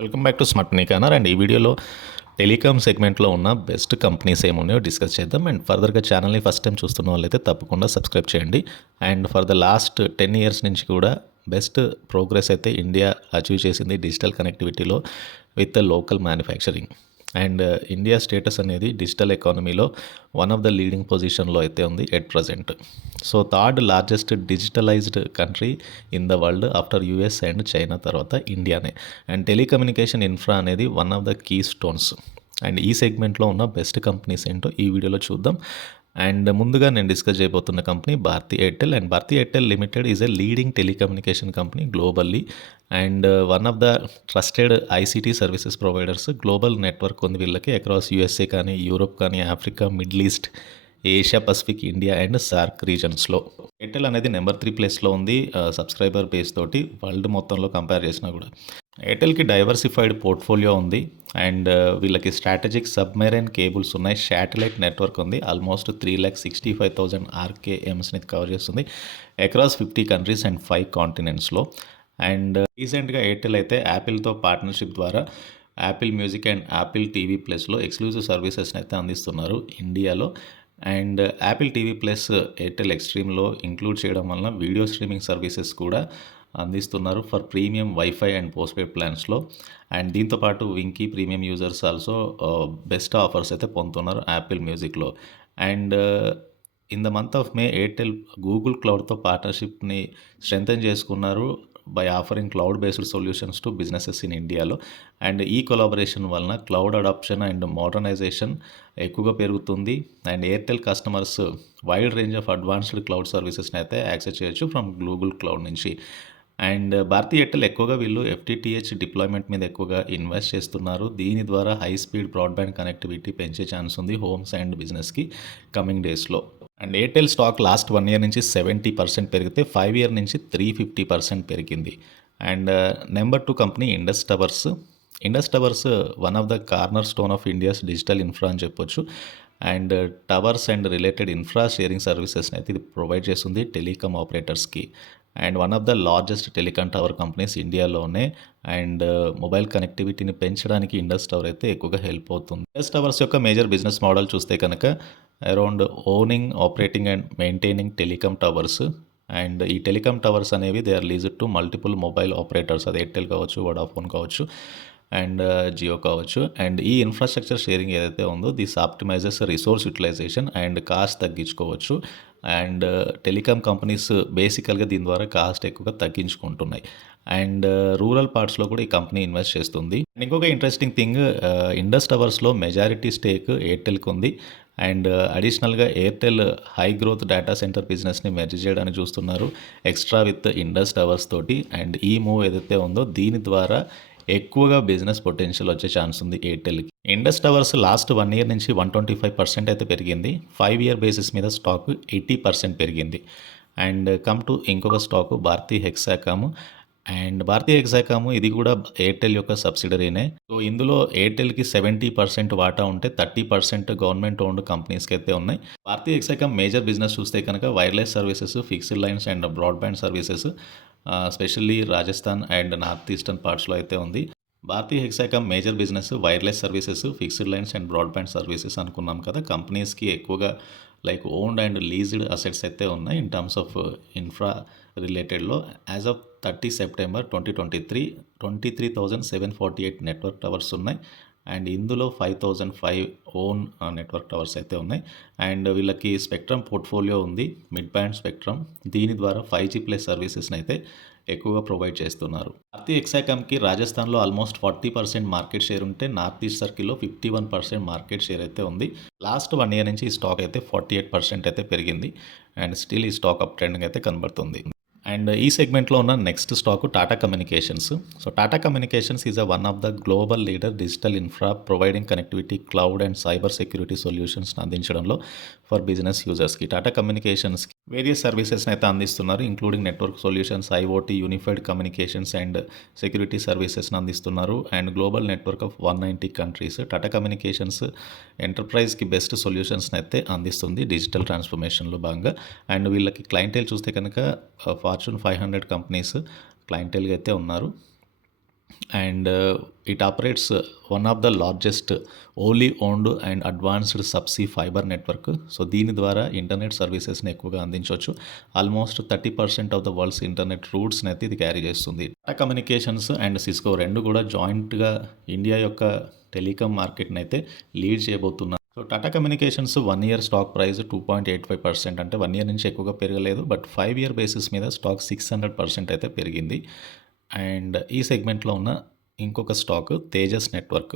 Welcome back to smart money corner. And ఈ వీడియోలో telecom సెగ్మెంట్లో ఉన్న బెస్ట్ కంపెనీస్ ఏమున్నాయో డిస్కస్ చేద్దాం. అండ్ ఫర్దర్గా ఛానల్ని ఫస్ట్ టైం చూస్తున్న వాళ్ళైతే తప్పకుండా సబ్స్క్రైబ్ చేయండి. And for the last 10 years నుంచి కూడా బెస్ట్ ప్రోగ్రెస్ అయితే ఇండియా అచీవ్ చేసింది డిజిటల్ కనెక్టివిటీలో with local manufacturing. And India status అనేది డిజిటల్ ఎకానమీలో వన్ ఆఫ్ ద లీడింగ్ పొజిషన్లో అయితే ఉంది at present. So third largest digitalised country in the world after US and China తర్వాత ఇండియానే. అండ్ టెలికమ్యూనికేషన్ ఇన్ఫ్రా అనేది one of the keystones. And ఈ సెగ్మెంట్లో ఉన్న బెస్ట్ కంపెనీస్ ఏంటో ఈ వీడియోలో చూద్దాం. అండ్ ముందుగా నేను డిస్కస్ చేయబోతున్న company Bharti Airtel. And Bharti Airtel limited is a leading telecommunication company globally. And one of the trusted ICT services providers. Global network ఉంది వీళ్ళకి అక్రాస్ యూఎస్ఏ కానీ, యూరోప్ కానీ, Africa, middle east, Asia Pacific, India and SAARC రీజన్స్లో. ఎయిర్టెల్ అనేది number 3 ప్లేస్లో ఉంది subscriber base తోటి world మొత్తంలో కంపేర్ చేసినా కూడా. ఎయిర్టెల్కి డైవర్సిఫైడ్ పోర్ట్ఫోలియో ఉంది. అండ్ వీళ్ళకి స్ట్రాటజిక్ సబ్మెరైన్ కేబుల్స్ ఉన్నాయి. శాటిలైట్ నెట్వర్క్ ఉంది. ఆల్మోస్ట్ 3,65,000 ఆర్కేఎమ్స్ని కవర్ చేస్తుంది అక్రాస్ 50 కంట్రీస్ అండ్ 5 కాంటినెంట్స్లో. అండ్ రీసెంట్గా ఎయిర్టెల్ అయితే యాపిల్తో పార్ట్నర్షిప్ ద్వారా Apple music and Apple TV ప్లస్లో ఎక్స్క్లూజివ్ సర్వీసెస్ని అయితే అందిస్తున్నారు ఇండియాలో. And Apple TV plus Airtel ఎక్స్ట్రీమ్లో ఇంక్లూడ్ చేయడం వలన వీడియో స్ట్రీమింగ్ సర్వీసెస్ కూడా అందిస్తున్నారు for premium wifi and postpaid ప్లాన్స్లో. అండ్ దీంతోపాటు Wynk premium users also best offers అయితే పొందుతున్నారు యాపిల్ మ్యూజిక్లో. And in the month of May Airtel Google క్లౌడ్తో పార్ట్నర్షిప్ని strengthen చేసుకున్నారు by offering cloud based solutions to businesses in ఇండియాలో. And ఈ కొలాబరేషన్ వలన క్లౌడ్ అడాప్షన్ అండ్ మోడర్నైజేషన్ ఎక్కువగా పెరుగుతుంది. And Airtel customers wide range of advanced cloud సర్వీసెస్ని అయితే యాక్సెస్ చేయొచ్చు ఫ్రమ్ గూగుల్ క్లౌడ్ నుంచి. అండ్ భారతీ ఎయిర్టెల్ ఎక్కువగా వీళ్ళు ఎఫ్టీటీహెచ్ డిప్లాయ్మెంట్ మీద ఎక్కువగా ఇన్వెస్ట్ చేస్తున్నారు. దీని ద్వారా హై స్పీడ్ బ్రాడ్బ్యాండ్ కనెక్టివిటీ పెంచే ఛాన్స్ ఉంది హోమ్స్ అండ్ బిజినెస్కి కమింగ్ డేస్లో. And Airtel stock last 1 year నుంచి 70% పెరిగితే 5 ఇయర్ నుంచి 350% పెరిగింది. And number 2 company Indus Towers. Indus Towers one of the corner stone of India's digital infra అని చెప్పొచ్చు. And towers and related infra sharing సర్వీసెస్ని అయితే ఇది ప్రొవైడ్ చేస్తుంది టెలికామ్ ఆపరేటర్స్కి. And one of the largest telecom tower companies ఇండియాలోనే. అండ్ మొబైల్ కనెక్టివిటీని పెంచడానికి ఇండస్ టవర్ అయితే ఎక్కువగా హెల్ప్ అవుతుంది. ఇండస్ టవర్స్ యొక్క మేజర్ బిజినెస్ మోడల్ చూస్తే కనుక around owning, operating and maintaining telecom towers. And ఈ టెలికామ్ టవర్స్ అనేవి they are leased to multiple mobile operators. అది ఎయిర్టెల్ కావచ్చు, వడాఫోన్ కావచ్చు అండ్ జియో కావచ్చు. అండ్ ఈ ఇన్ఫ్రాస్ట్రక్చర్ షేరింగ్ ఏదైతే ఉందో this optimises resource utilisation and cost తగ్గించుకోవచ్చు. అండ్ టెలికామ్ కంపెనీస్ బేసికల్గా దీని ద్వారా కాస్ట్ ఎక్కువగా తగ్గించుకుంటున్నాయి. అండ్ రూరల్ పార్ట్స్లో కూడా ఈ కంపెనీ ఇన్వెస్ట్ చేస్తుంది. అండ్ ఇంకొక ఇంట్రెస్టింగ్ థింగ్, ఇండస్ టవర్స్లో మెజారిటీ స్టేక్ ఎయిర్టెల్కి ఉంది. అండ్ అడిషనల్గా Airtel high growth data centre బిజినెస్ని మెర్జ్ చేయడానికి చూస్తున్నారు ఎక్స్ట్రా విత్ ఇండస్ టవర్స్ తోటి. అండ్ ఈ మూవ్ ఏదైతే ఉందో దీని ద్వారా ఎక్కువగా బిజినెస్ పొటెన్షియల్ వచ్చే ఛాన్స్ ఉంది ఎయిర్టెల్కి. ఇండస్ టవర్స్ లాస్ట్ 1 ఇయర్ నుంచి 125% అయితే పెరిగింది. 5 ఇయర్ బేసిస్ మీద స్టాక్ 80% పెరిగింది. అండ్ కమ్ టు ఇంకొక స్టాకు భారతీ హెక్సాకామ్. అండ్ భారతీ హెక్సాకామ్ ఇది కూడా ఎయిర్టెల్ యొక్క సబ్సిడరీనే. సో ఇందులో ఎయిర్టెల్కి 70% వాటా ఉంటే 30% గవర్నమెంట్ ఓన్డ్ కంపెనీస్కి అయితే ఉన్నాయి. భారతీ హెక్సాకామ్ మేజర్ బిజినెస్ చూస్తే కనుక wireless services, fixed lines and broadband services, specially Rajasthan and north eastern పార్ట్స్లో అయితే ఉంది. Bharti Hexacom major business wireless services, fixed lines and broadband services అనుకున్నాం కదా. కంపెనీస్కి ఎక్కువగా like owned and leased assets అయితే ఉన్నాయి ఇన్ టర్మ్స్ ఆఫ్ ఇన్ఫ్రా రిలేటెడ్లో. As of 30 September 2023 23,748 network towers ఉన్నాయి. అండ్ ఇందులో 5,005 ఓన్ నెట్వర్క్ టవర్స్ అయితే ఉన్నాయి. అండ్ వీళ్ళకి స్పెక్ట్రమ్ పోర్ట్ఫోలియో ఉంది, మిడ్ బ్యాండ్ స్పెక్ట్రమ్. దీని ద్వారా 5G ప్లస్ సర్వీసెస్ని అయితే ఎక్కువగా ప్రొవైడ్ చేస్తున్నారు. భారతీ హెక్సాకామ్కి రాజస్థాన్లో ఆల్మోస్ట్ 40% మార్కెట్ షేర్ ఉంటే నార్త్ ఈస్ట్ సర్కిల్లో 51% మార్కెట్ షేర్ అయితే ఉంది. లాస్ట్ 1 ఇయర్ నుంచి ఈ స్టాక్ అయితే 48% అయితే పెరిగింది. అండ్ స్టిల్ ఈ స్టాక్ అప్ ట్రెండింగ్ అయితే కనబడుతుంది. అండ్ ఈ సెగ్మెంట్లో ఉన్న next stock Tata communications. So Tata communications is one of the global leader digital infra providing connectivity, cloud and cyber security సొల్యూషన్స్ని అందించడంలో ఫర్ బిజినెస్ యూజర్స్కి. టాటా కమ్యూనికేషన్స్కి వేరియస్ సర్వీసెస్ని అయితే అందిస్తున్నారు including network solutions, IoT, unified communications and security సర్వీసెస్ని అందిస్తున్నారు. And global network of 190 countries. Tata communications ఎంటర్ప్రైజ్కి బెస్ట్ సొల్యూషన్స్ని అయితే అందిస్తుంది డిజిటల్ ట్రాన్స్ఫర్మేషన్లో భాగంగా. అండ్ వీళ్ళకి క్లయింటేల్ చూస్తే కనుక ఫార్చ్యూన్ 500 కంపెనీస్ క్లయింటేల్గా అయితే ఉన్నారు. And it operates one of the largest only owned and advanced subsea fibre network. So దీని ద్వారా ఇంటర్నెట్ సర్వీసెస్ని ఎక్కువగా అందించవచ్చు. Almost 30% of the world's internet రూట్స్ని అయితే ఇది క్యారీ చేస్తుంది. టాటా కమ్యూనికేషన్స్ అండ్ సిస్కో రెండు కూడా జాయింట్గా ఇండియా యొక్క టెలికాం మార్కెట్ని అయితే లీడ్ చేయబోతున్నారు. So Tata communications 1 year stock price 2.85%, అంటే 1 ఇయర్ నుంచి ఎక్కువగా పెరగలేదు. బట్ 5 ఇయర్ బేసిస్ మీద స్టాక్ 600% అయితే పెరిగింది. అండ్ ఈ సెగ్మెంట్లో ఉన్న ఇంకొక stock Tejas network.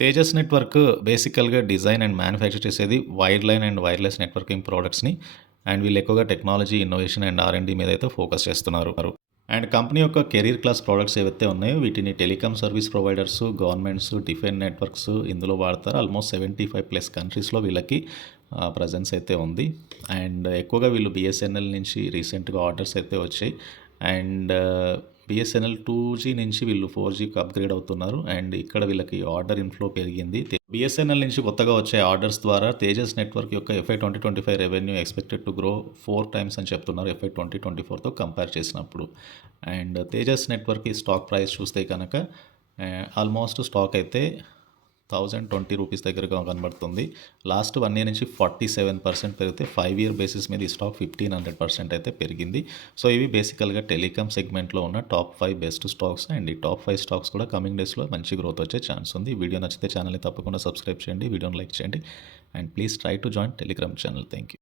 Tejas network బేసికల్గా డిజైన్ అండ్ మ్యానుఫ్యాక్చర్ చేసేది wire line and wireless networking ప్రోడక్ట్స్ని. అండ్ వీళ్ళు ఎక్కువగా టెక్నాలజీ, ఇన్నోవేషన్ అండ్ R&D మీద అయితే ఫోకస్ చేస్తున్నారు. అండ్ కంపెనీ యొక్క కెరీర్ క్లాస్ ప్రోడక్ట్స్ ఏవైతే ఉన్నాయో వీటిని telecom service providers, governments, defence networks ఇందులో వాడతారు. ఆల్మోస్ట్ 75+ కంట్రీస్లో వీళ్ళకి ప్రజెన్స్ అయితే ఉంది. అండ్ ఎక్కువగా వీళ్ళు BSNL నుంచి రీసెంట్గా ఆర్డర్స్ అయితే వచ్చాయి. అండ్ BSNL 2G నుంచి వీళ్ళు 4Gకి అప్గ్రేడ్ అవుతున్నారు. అండ్ ఇక్కడ వీళ్ళకి ఆర్డర్ ఇన్ఫ్లో పెరిగింది. BSNL నుంచి కొత్తగా వచ్చే ఆర్డర్స్ ద్వారా తేజస్ నెట్వర్క్ యొక్క FY 2025 revenue expected to grow 4 times అని చెప్తున్నారు FY 2024తో కంపేర్ చేసినప్పుడు. అండ్ తేజస్ నెట్వర్క్ ఈ స్టాక్ ప్రైస్ చూస్తే కనుక ఆల్మోస్ట్ స్టాక్ అయితే 1020 రూపీస్ దగ్గరగా కనబడుతుంది. లాస్ట్ 1 ఇయర్ నుంచి 47% పెరిగితే 5 ఇయర్ బేసిస్ మీద ఈ స్టాక్ 1500% అయితే పెరిగింది. సో ఇవి బేసికల్గా టెలికాం సెగ్మెంట్లో ఉన్న టాప్ 5 బెస్ట్ స్టాక్స్. అండ్ ఈ టాప్ 5 స్టాక్స్ కూడా కమింగ్ డేస్లో మంచి గ్రోత్ వచ్చే ఛాన్స్ ఉంది. వీడియో నచ్చితే ఛానల్ని తప్పకుండా సబ్స్క్రైబ్ చేయండి, వీడియోని లైక్ చేయండి. And please try to join Telegram channel. Thank you.